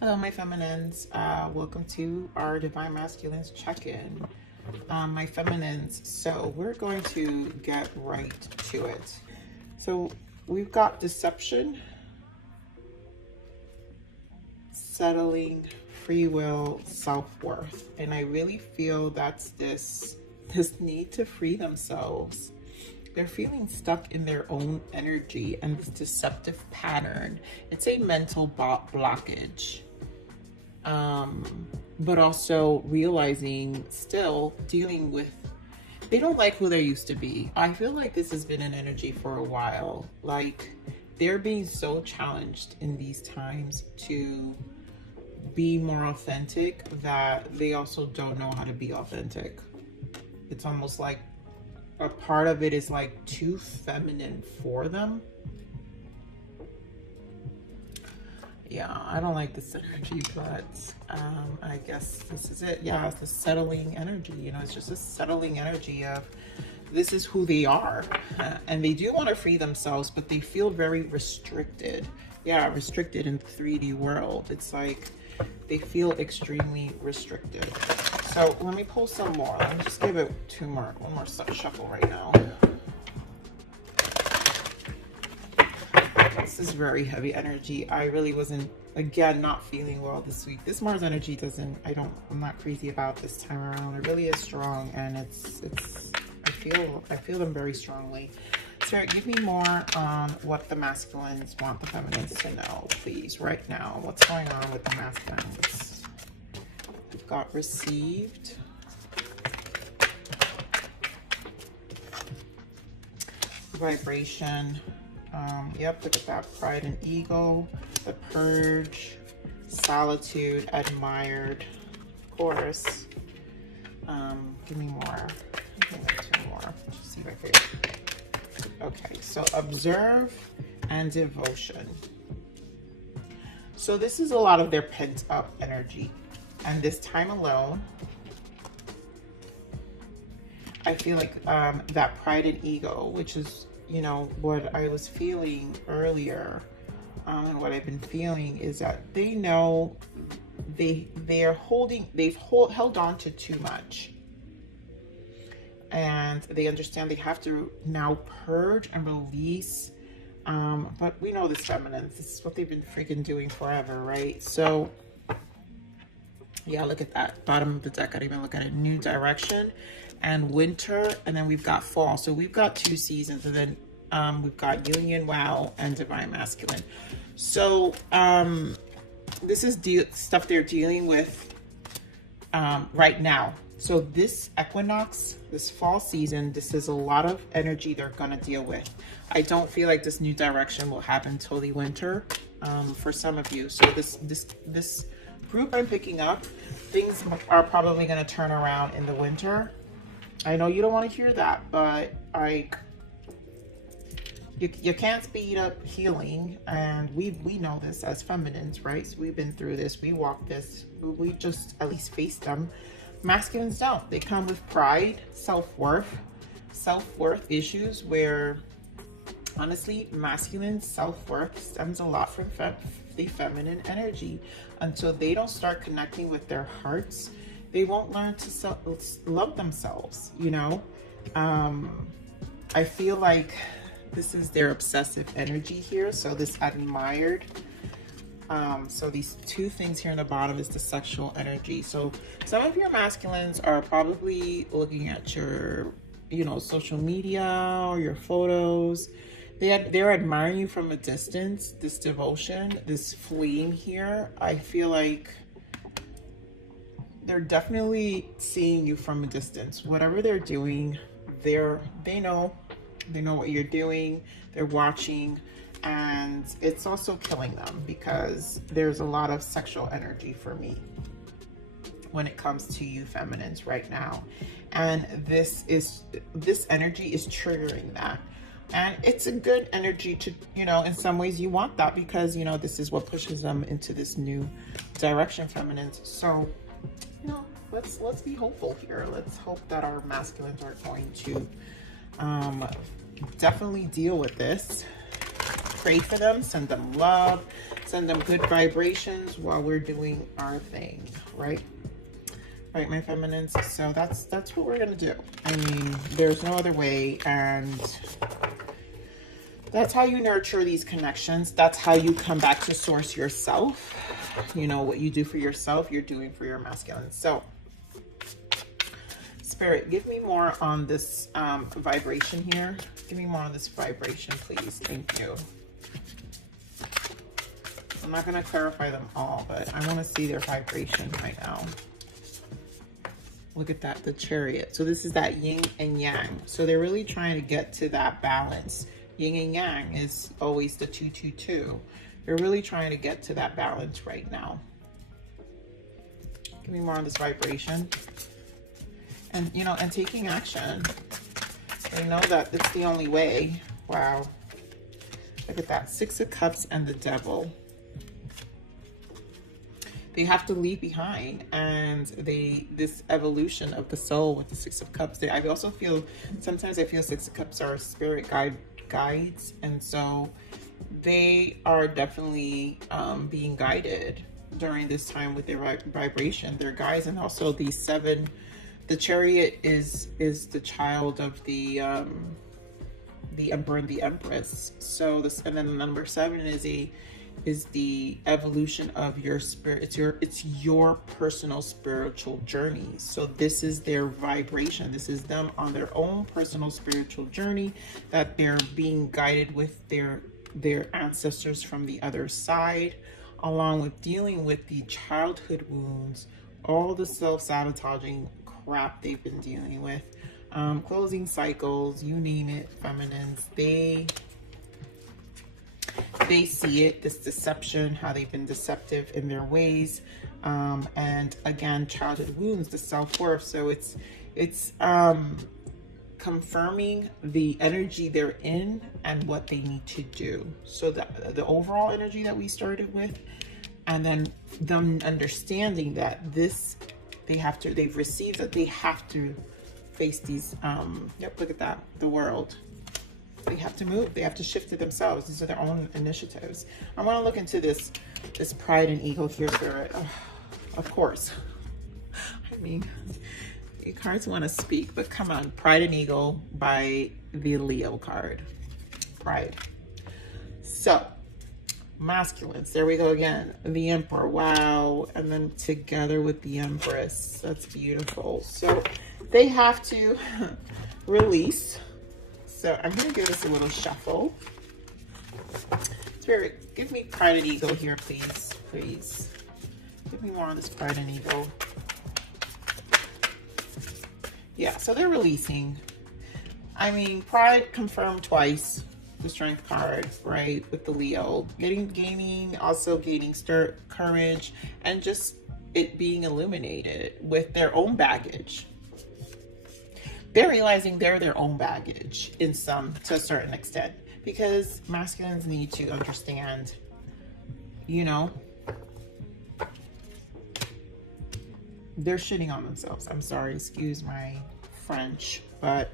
Hello, my feminines. Welcome to our Divine Masculines check-in. My feminines, so we're going to get right to it. So we've got deception, settling, free will, self-worth. And I really feel that's this need to free themselves. They're feeling stuck in their own energy and this deceptive pattern. It's a mental blockage. But also realizing, still dealing with, they don't like who they used to be. I feel like this has been an energy for a while. Like they're being so challenged in these times to be more authentic that they also don't know how to be authentic. It's almost like a part of it is like too feminine for them. Yeah, I don't like this energy, but I guess this is it. Yeah, it's the settling energy. You know, it's just a settling energy of this is who they are. And they do want to free themselves, but they feel very restricted. Yeah, restricted in the 3D world. It's like they feel extremely restricted. So let me pull some more. Let me just give it one more shuffle right now. This is very heavy energy. I really wasn't, again, not feeling well this week. This Mars energy I'm not crazy about this time around. It really is strong, and I feel them very strongly. So give me more on what the masculines want the feminines to know, please, right now. What's going on with the masculines? We've got received. Vibration. Yep, look at that. Pride and ego, the purge, solitude, admired, of course. Give me more. Give me 2 more. Just see if I can. Okay, so observe and devotion. So this is a lot of their pent up energy. And this time alone, I feel like that pride and ego, which is, you know, what I was feeling earlier, and what I've been feeling is that they know they've held on to too much, and they understand they have to now purge and release. But we know this feminine, this is what they've been freaking doing forever, right? So yeah, look at that bottom of the deck. I didn't even look at it. New direction and winter, and then we've got fall. So we've got 2 seasons, and then we've got union, wow, and divine masculine. So this is stuff they're dealing with right now. So this equinox, this fall season, this is a lot of energy they're gonna deal with. I don't feel like this new direction will happen till the winter for some of you. So this group I'm picking up, things are probably gonna turn around in the winter. I know you don't want to hear that, but you can't speed up healing, and we know this as feminines, right? So we've been through this, we walk this, we just at least face them. Masculines don't. They come with pride, self-worth issues, where honestly, masculine self-worth stems a lot from the feminine energy. Until they don't start connecting with their hearts, they won't learn to love themselves, you know? I feel like this is their obsessive energy here. So this admired, so these 2 things here in the bottom is the sexual energy. So some of your masculines are probably looking at your, you know, social media or your photos. They're admiring you from a distance. This devotion, this fleeing here, I feel like they're definitely seeing you from a distance. Whatever they're doing, they know what you're doing. They're watching, and it's also killing them because there's a lot of sexual energy for me when it comes to you feminines right now, and this energy is triggering that. And it's a good energy to, you know, in some ways you want that, because, you know, this is what pushes them into this new direction, feminines. So, you know, let's be hopeful here. Let's hope that our masculines are going to definitely deal with this. Pray for them, send them love, Send them good vibrations while we're doing our thing, right? Right, my feminines? So that's what we're gonna do. I mean, there's no other way, and that's how you nurture these connections. That's how you come back to source yourself. You know, what you do for yourself, you're doing for your masculine. So, Spirit, give me more on this vibration here. Give me more on this vibration, please. Thank you. I'm not going to clarify them all, but I want to see their vibration right now. Look at that, the Chariot. So this is that yin and yang. So they're really trying to get to that balance. Yin and yang is always the 2-2-2. They're really trying to get to that balance right now. Give me more on this vibration. And, you know, and taking action. They know that it's the only way. Wow. Look at that, 6 of Cups and the Devil. They have to leave behind, and this evolution of the soul with the 6 of Cups. I also feel, sometimes I feel 6 of Cups are spirit guides, and so they are definitely being guided during this time with their vibration, their guides. And also the 7, the Chariot is the child of the Emperor and the Empress. So this, and then the number 7 is the evolution of your spirit. It's your personal spiritual journey. So this is their vibration. This is them on their own personal spiritual journey that they're being guided with their ancestors from the other side, along with dealing with the childhood wounds, all the self-sabotaging crap they've been dealing with, closing cycles, you name it, feminines. They see it, this deception, how they've been deceptive in their ways, and again, childhood wounds, the self-worth. So it's confirming the energy they're in and what they need to do. So the overall energy that we started with, and then them understanding that they've received that they have to face these, yep, look at that, the world. They have to move. They have to shift to themselves. These are their own initiatives. I want to look into this pride and ego here, Spirit. Of course. I mean, the cards want to speak, but come on. Pride and ego by the Leo card. Pride. So, masculines. There we go again. The Emperor. Wow. And then together with the Empress. That's beautiful. So, they have to release. So I'm going to give this a little shuffle. Spirit, give me pride and ego here, please. Please. Give me more on this pride and ego. Yeah, so they're releasing. I mean, pride confirmed twice. The Strength card, right? With the Leo. Gaining courage, and just it being illuminated with their own baggage. They're realizing they're their own baggage to a certain extent, because masculines need to understand, you know, they're shitting on themselves. I'm sorry, excuse my French, but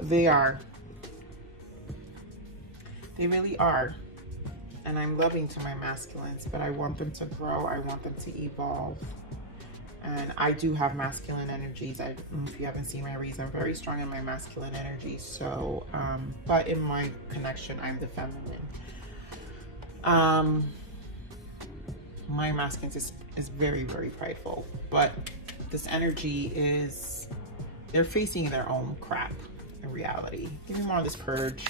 they really are. And I'm loving to my masculines, but I want them to grow. I want them to evolve. And I do have masculine energies. If you haven't seen my reads, I'm very strong in my masculine energy. So, but in my connection, I'm the feminine. My masculine is very, very prideful. But this energy is, they're facing their own crap in reality. Give me more of this purge.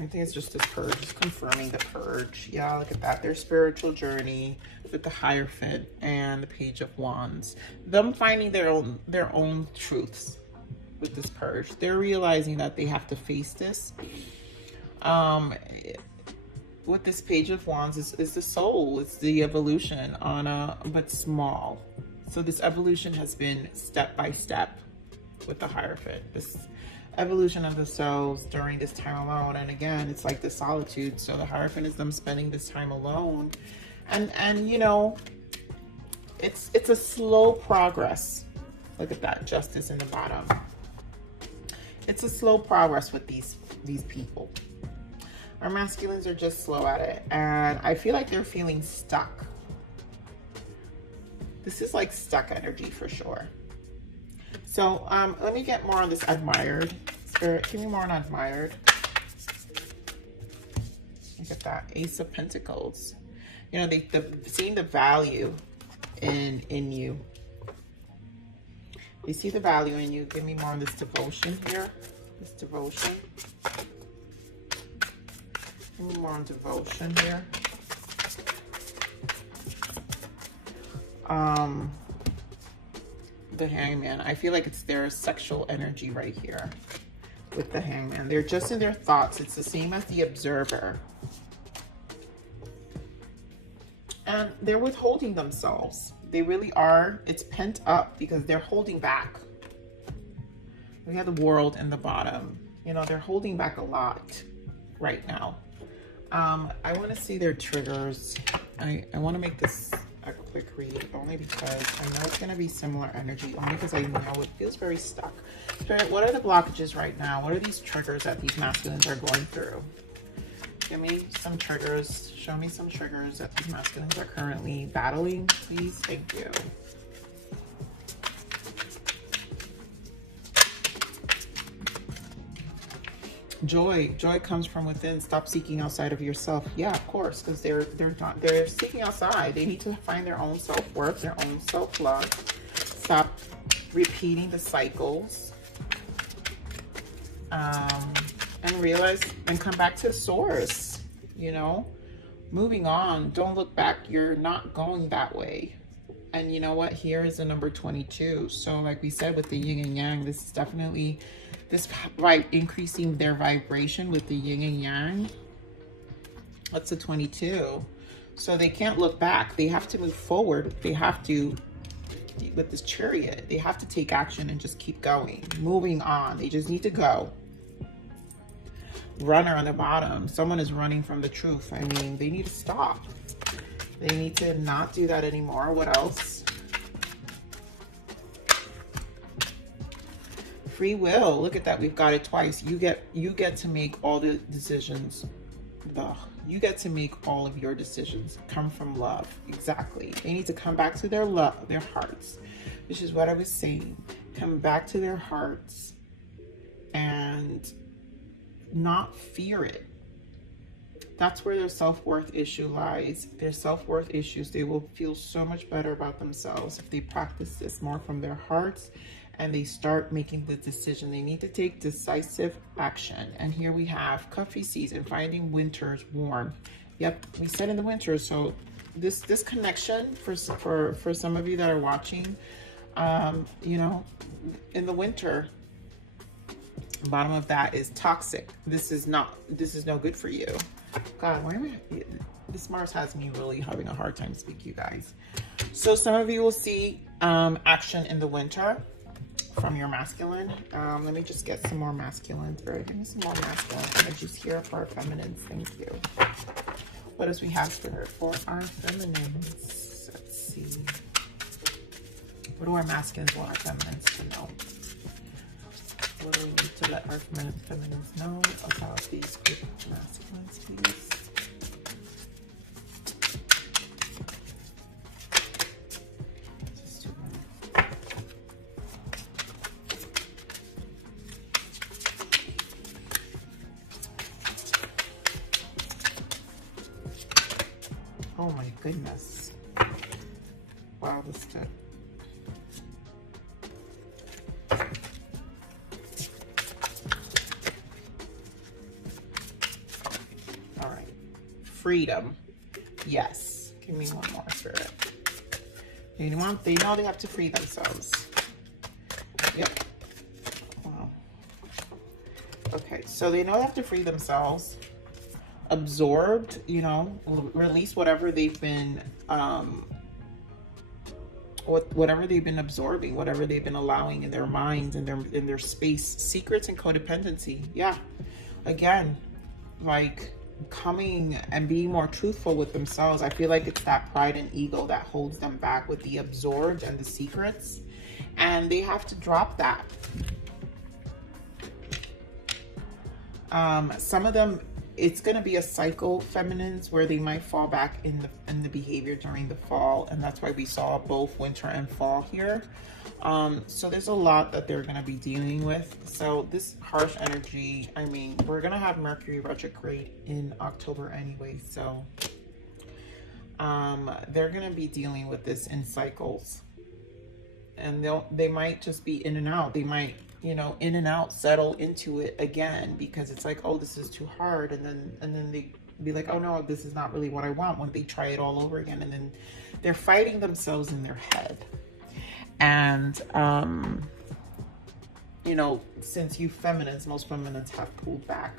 I think it's just this purge, just confirming the purge. Yeah, look at that. Their spiritual journey with the Hierophant and the Page of Wands. Them finding their own truths with this purge. They're realizing that they have to face this. With this Page of Wands is the soul. It's the evolution but small. So this evolution has been step by step with the Hierophant. This evolution of the souls during this time alone. And again, it's like the solitude. So the Hierophant is them spending this time alone. And you know, it's a slow progress. Look at that, Justice in the bottom. It's a slow progress with these people. Our masculines are just slow at it. And I feel like they're feeling stuck. This is like stuck energy for sure. So let me get more on this admired. Spirit, give me more on admired. Look at that, Ace of Pentacles. You know, seeing the value in you. They see the value in you. Give me more on this devotion here. This devotion. Give me more on devotion here. The Hangman. I feel like it's their sexual energy right here with the Hangman. They're just in their thoughts. It's the same as the Observer. And they're withholding themselves. They really are. It's pent up because they're holding back. We have the World in the bottom. You know, they're holding back a lot right now. I want to see their triggers. I want to make this a quick read only because I know it's going to be similar energy, only because I know it feels very stuck. Spirit, what are the blockages right now? What are these triggers that these masculines are going through? Give me some triggers. Show me some triggers that these masculines are currently battling, please. Thank you. Joy comes from within. Stop seeking outside of yourself. Yeah, of course, because they're seeking outside. They need to find their own self-worth, their own self-love. Stop repeating the cycles, and realize and come back to source. You know, moving on. Don't look back. You're not going that way. And you know what? Here is the number 22. So, like we said with the yin and yang, this is definitely by increasing their vibration with the yin and yang. That's a 22. So they can't look back. They have to move forward. They have to, with this Chariot, they have to take action and just keep going, moving on. They just need to go. Runner on the bottom. Someone is running from the truth. I mean, they need to stop. They need to not do that anymore. What else? Free will. Look at that. We've got it twice. You get to make all the decisions. You get to make all of your decisions come from love. Exactly. They need to come back to their love, their hearts, which is what I was saying. Come back to their hearts and not fear it. That's where their self-worth issue lies. Their self-worth issues. They will feel so much better about themselves if they practice this more from their hearts and they start making the decision. They need to take decisive action. And here we have Cuffy Season, finding winters warm. Yep, we said in the winter. So this connection for some of you that are watching, you know, in the winter, bottom of that is toxic. This is no good for you. God, why am I? This Mars has me really having a hard time speaking, you guys. So some of you will see action in the winter from your masculine. Let me just get some more masculine. Spirit, give me some more masculine energies here for our feminines. Thank you. What does we have for our feminines? Let's see. What do our masculines want our feminines to know? What do we need to let our feminines know about these group of masculines, please? Oh my goodness. Wow, this stuff. All right. Freedom. Yes. Give me one more, Spirit. They know they have to free themselves. Yep. Wow. Okay, so they know they have to free themselves. Absorbed, you know, release whatever they've been whatever they've been absorbing, whatever they've been allowing in their minds and in their space. Secrets and codependency. Yeah, again, like coming and being more truthful with themselves. I feel like it's that pride and ego that holds them back with the absorbed and the secrets, and they have to drop that. Some of them it's going to be a cycle, feminines, where they might fall back in the behavior during the fall, and that's why we saw both winter and fall here. So there's a lot that they're going to be dealing with. So this harsh energy, I mean, we're going to have Mercury retrograde in October anyway, so they're going to be dealing with this in cycles, and they might just be in and out. They might, you know, in and out, settle into it again, because it's like, oh, this is too hard, and then they be like, oh no, this is not really what I want, when they try it all over again, and then they're fighting themselves in their head. And you know, since you feminines, most feminines have pulled back,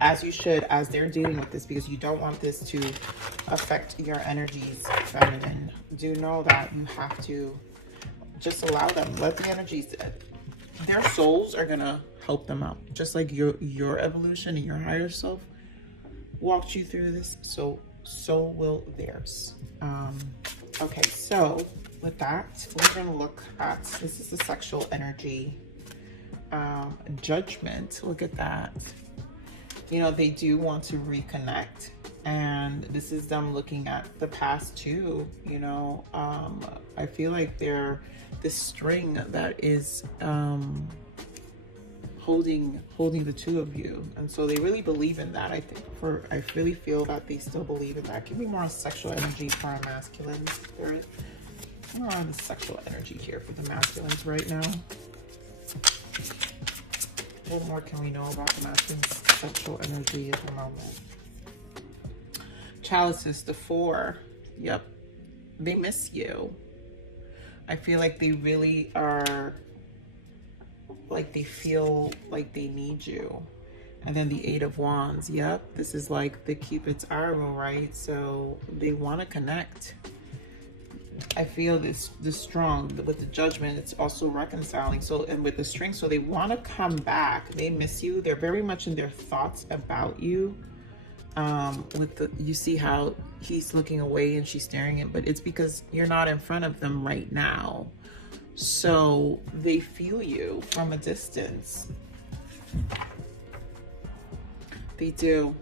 as you should, as they're dealing with this, because you don't want this to affect your energies, feminine. Do know that you have to just allow them, let the energies, their souls are gonna help them out, just like your evolution and your higher self walked you through this, so will theirs. Okay, so with that, we're gonna look at, this is the sexual energy, judgment. Look at that. You know, they do want to reconnect, and this is them looking at the past too. You know, I feel like they're this string that is holding the two of you, and so they really believe in that. I really feel that they still believe in that. Give me more sexual energy for our masculine spirit. More on the sexual energy here for the masculines right now. What more can we know about the masculine sexual energy at the moment? Chalices, the 4. Yep, they miss you. I feel like they really are, like they feel like they need you. And then the 8 of Wands. Yep, this is like the Cupid's arrow, right? So they want to connect. I feel this strong with the judgment. It's also reconciling. So, and with the string, so they want to come back. They miss you. They're very much in their thoughts about you. With the, you see how he's looking away and she's staring at, but it's because you're not in front of them right now. So they feel you from a distance. They do.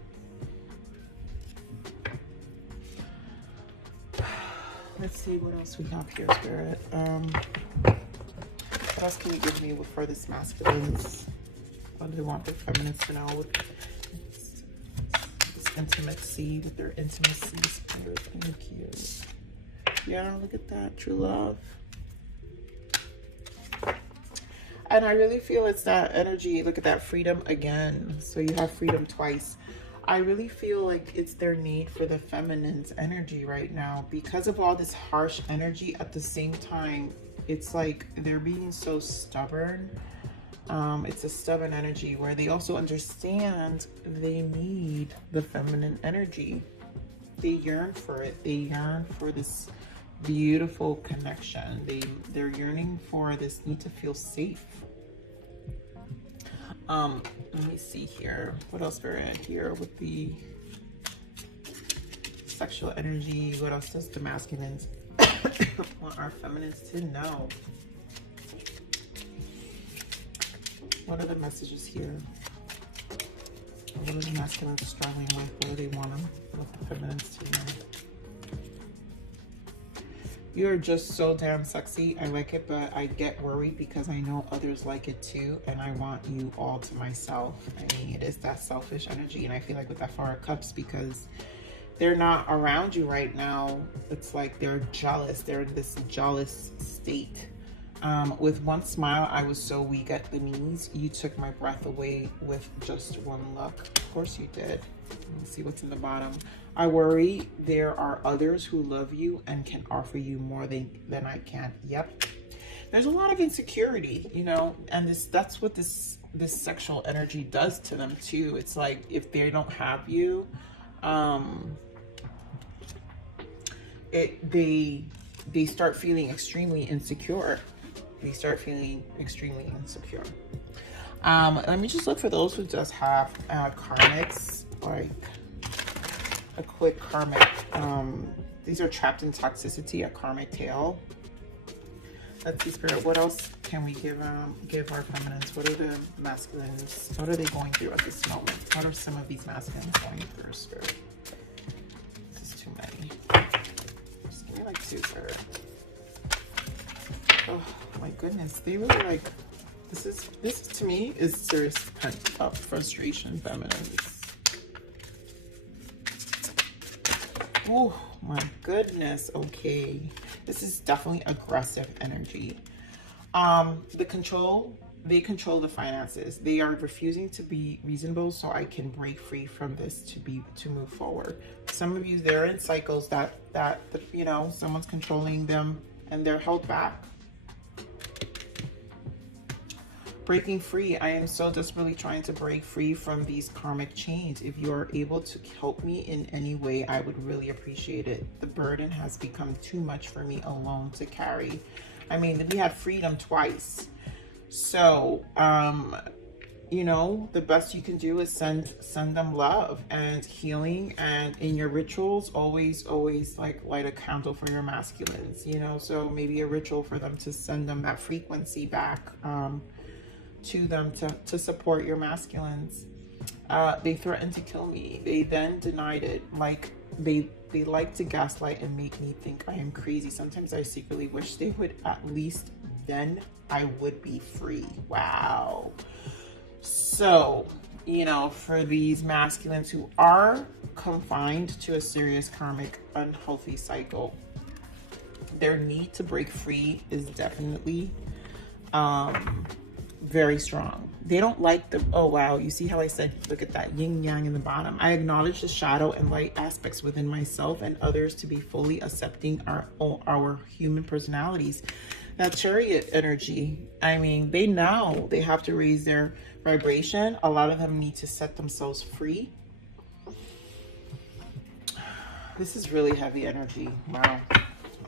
Let's see what else we have here, Spirit. What else can you give me for this masculines? What do they want their feminines to know with this intimacy, with their intimacy, Spirit? Thank you. Yeah, look at that. True love. And I really feel it's that energy. Look at that, freedom again. So you have freedom twice. I really feel like it's their need for the feminine's energy right now because of all this harsh energy. At the same time, it's like they're being so stubborn. It's a stubborn energy where they also understand they need the feminine energy. They yearn for it. They yearn for this beautiful connection. They're yearning for this need to feel safe. Let me see here. What else we're at here with the sexual energy? What else does the masculines want our feminines to know? What are the messages here? What are the masculines struggling with? What do they want them, what the feminines to know? You're just so damn sexy. I like it, but I get worried because I know others like it too, and I want you all to myself. I mean, it is that selfish energy, and I feel like with that 4 of Cups, because they're not around you right now, it's like they're jealous. They're in this jealous state. With one smile, I was so weak at the knees. You took my breath away with just one look. Of course you did. Let's see what's in the bottom. I worry there are others who love you and can offer you more than I can. Yep. There's a lot of insecurity, you know, and that's what this sexual energy does to them too. It's like if they don't have you, they start feeling extremely insecure. They start feeling extremely insecure. Let me just look for those who just have karmics, like a quick karmic. These are trapped in toxicity, a karmic tale. Let's see, Spirit, what else can we give our feminines? What are the masculines? What are they going through at this moment? What are some of these masculines going through, Spirit? This is too many. Just give me like 2, Spirit. Oh my goodness, they really like, this to me is serious pent up frustration, feminines. Oh my goodness. Okay, this is definitely aggressive energy. They control the finances. They are refusing to be reasonable so I can break free from this to move forward. Some of you, they're in cycles that you know, someone's controlling them and they're held back. Breaking free. I am so desperately trying to break free from these karmic chains. If you are able to help me in any way, I would really appreciate it. The burden has become too much for me alone to carry. I mean, we had freedom twice. So, you know, the best you can do is send them love and healing. And in your rituals, always like light a candle for your masculines, you know, so maybe a ritual for them to send them that frequency back, to them to support your masculines. They threatened to kill me. They then denied it. Like they like to gaslight and make me think I am crazy. Sometimes I secretly wish they would, at least then I would be free. Wow. So, you know, for these masculines who are confined to a serious karmic unhealthy cycle, their need to break free is definitely very strong. They don't like the, oh wow, you see how I said, look at that yin yang in the bottom. I acknowledge the shadow and light aspects within myself and others to be fully accepting our human personalities. That Chariot energy, I mean, they know they have to raise their vibration. A lot of them need to set themselves free. This is really heavy energy. Wow.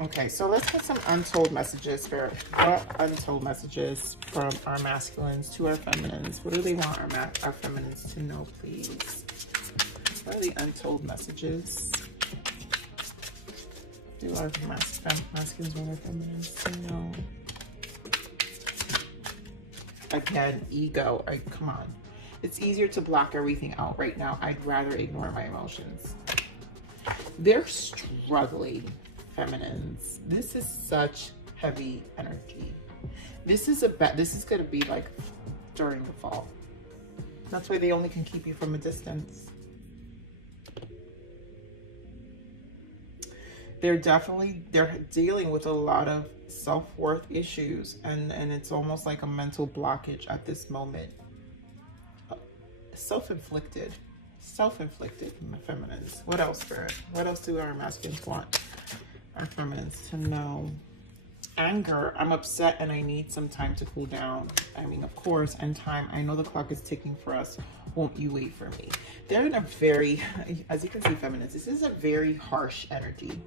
Okay, so let's get some untold messages, Spirit. What untold messages from our masculines to our feminines? What do they want our feminines to know, please? What are the untold messages? Do our masculines want our feminines to know? Again, ego. Come on. It's easier to block everything out right now. I'd rather ignore my emotions. They're struggling. Feminines, this is such heavy energy. This is going to be like during the fall. That's why they only can keep you from a distance. They're dealing with a lot of self-worth issues, and it's almost like a mental blockage at this moment. Self-inflicted feminines. What else, Spirit? What else do our masculines want our feminines to know? Anger. I'm upset and I need some time to cool down. I mean, of course, and time. I know the clock is ticking for us. Won't you wait for me? They're in a very, as you can see, feminines, this is a very harsh energy.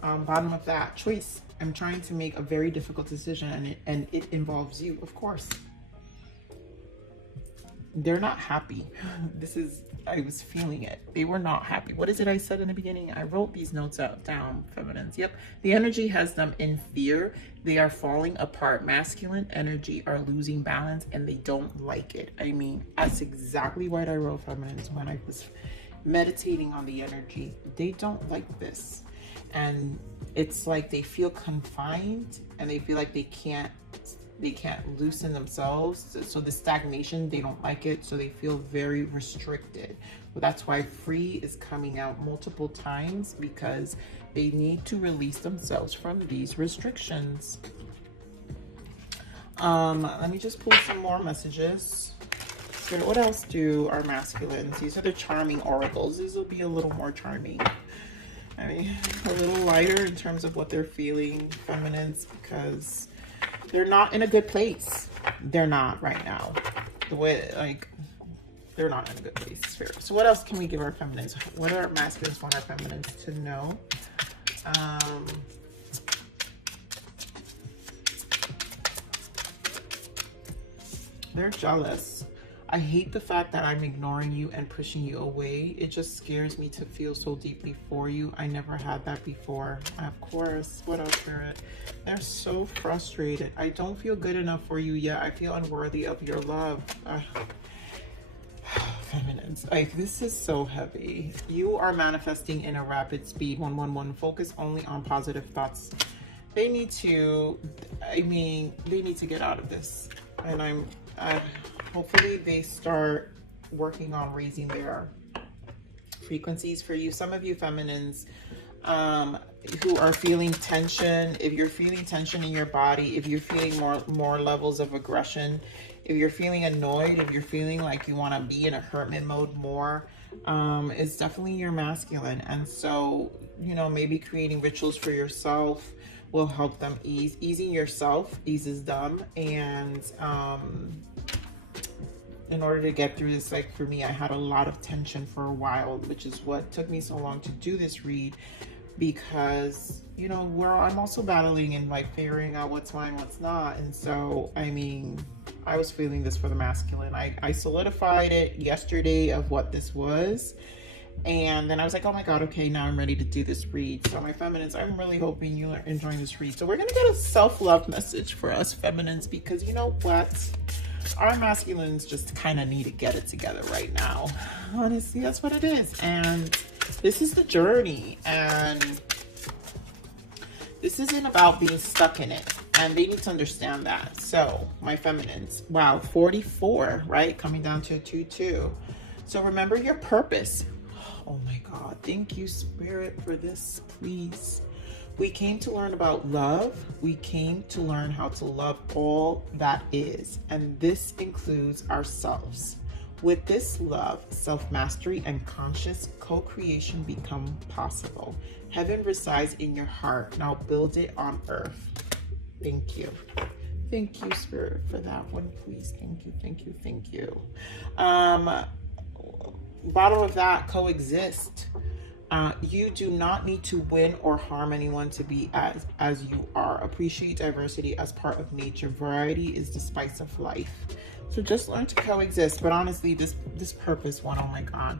Bottom of that, choice. I'm trying to make a very difficult decision, and it involves you, of course. They're not happy. I was feeling it. They were not happy. What is it I said in the beginning? I wrote these notes down, feminines. Yep. The energy has them in fear. They are falling apart. Masculine energy are losing balance and they don't like it. I mean, that's exactly what I wrote, feminines, when I was meditating on the energy. They don't like this. And it's like they feel confined and they feel like they can't loosen themselves. So the stagnation, they don't like it, so they feel very restricted. But that's why free is coming out multiple times, because they need to release themselves from these restrictions. Let me just pull some more messages. So what else do our masculines? These are the charming oracles. These will be a little more charming. I mean, a little lighter in terms of what they're feeling, feminines, because they're not in a good place. They're not right now. The way, like, they're not in a good place. So what else can we give our feminines? What do our masculines want our feminines to know? They're jealous. I hate the fact that I'm ignoring you and pushing you away. It just scares me to feel so deeply for you. I never had that before. Of course, what else, Spirit? They're so frustrated. I don't feel good enough for you yet. I feel unworthy of your love. Feminines, like, this is so heavy. You are manifesting in a rapid speed. 111. Focus only on positive thoughts. They need to, I mean, they need to get out of this. And hopefully they start working on raising their frequencies for you. Some of you feminines who are feeling tension, if you're feeling tension in your body, if you're feeling more levels of aggression, if you're feeling annoyed, if you're feeling like you want to be in a hermit mode more, it's definitely your masculine. And so, you know, maybe creating rituals for yourself will help them ease. Easing yourself eases them. And in order to get through this, like for me, I had a lot of tension for a while, which is what took me so long to do this read, because, you know, I'm also battling and like figuring out what's mine, what's not. And so, I mean, I was feeling this for the masculine. I solidified it yesterday of what this was. And then I was like, oh my God, okay, now I'm ready to do this read. So my feminines, I'm really hoping you are enjoying this read. So we're going to get a self-love message for us feminines, because you know what? Our masculines just kind of need to get it together right now. Honestly, that's what it is. And this is the journey. And this isn't about being stuck in it. And they need to understand that. So my feminines, wow, 44, right? Coming down to a 2-2. So remember your purpose. Oh my God, thank you, Spirit, for this, please. We came to learn about love. We came to learn how to love all that is. And this includes ourselves. With this love, self-mastery and conscious co-creation become possible. Heaven resides in your heart. Now build it on earth. Thank you. Thank you, Spirit, for that one, please. Thank you, thank you, thank you. Bottom of that, coexist. You do not need to win or harm anyone to be as you are. Appreciate diversity as part of nature. Variety is the spice of life. So just learn to coexist. But honestly, this purpose one, oh my God.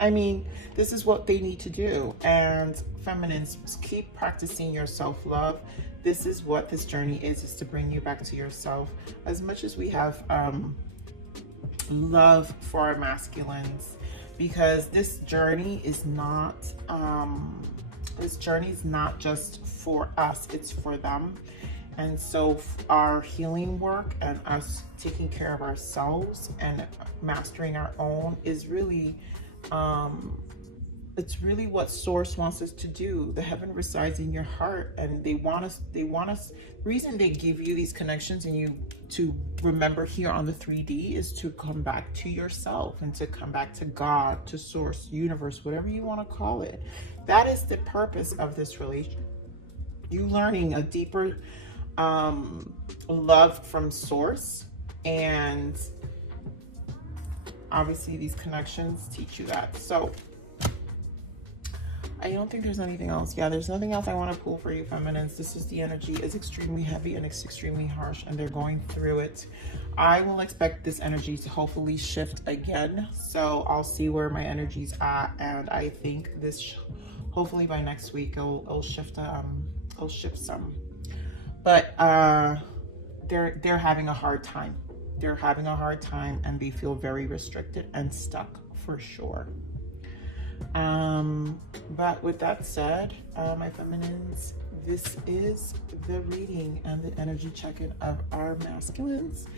I mean, this is what they need to do. And feminines, keep practicing your self-love. This is what this journey is to bring you back to yourself. As much as we have love for our masculines, because this journey is not just for us, it's for them. And so our healing work and us taking care of ourselves and mastering our own is really it's really what Source wants us to do. The heaven resides in your heart, and they want us, the reason they give you these connections and you to remember here on the 3D is to come back to yourself and to come back to God, to Source, universe, whatever you want to call it. That is the purpose of this relation. You learning a deeper love from Source, and obviously these connections teach you that. So I don't think there's anything else. Yeah, there's nothing else I want to pull for you, feminines. This is the energy. It's extremely heavy and it's extremely harsh, and they're going through it. I will expect this energy to hopefully shift again. So I'll see where my energy's at, and I think this hopefully by next week it'll shift. It'll shift some. But they're having a hard time. They're having a hard time, and they feel very restricted and stuck for sure. But with that said, my feminines, this is the reading and the energy check-in of our masculines.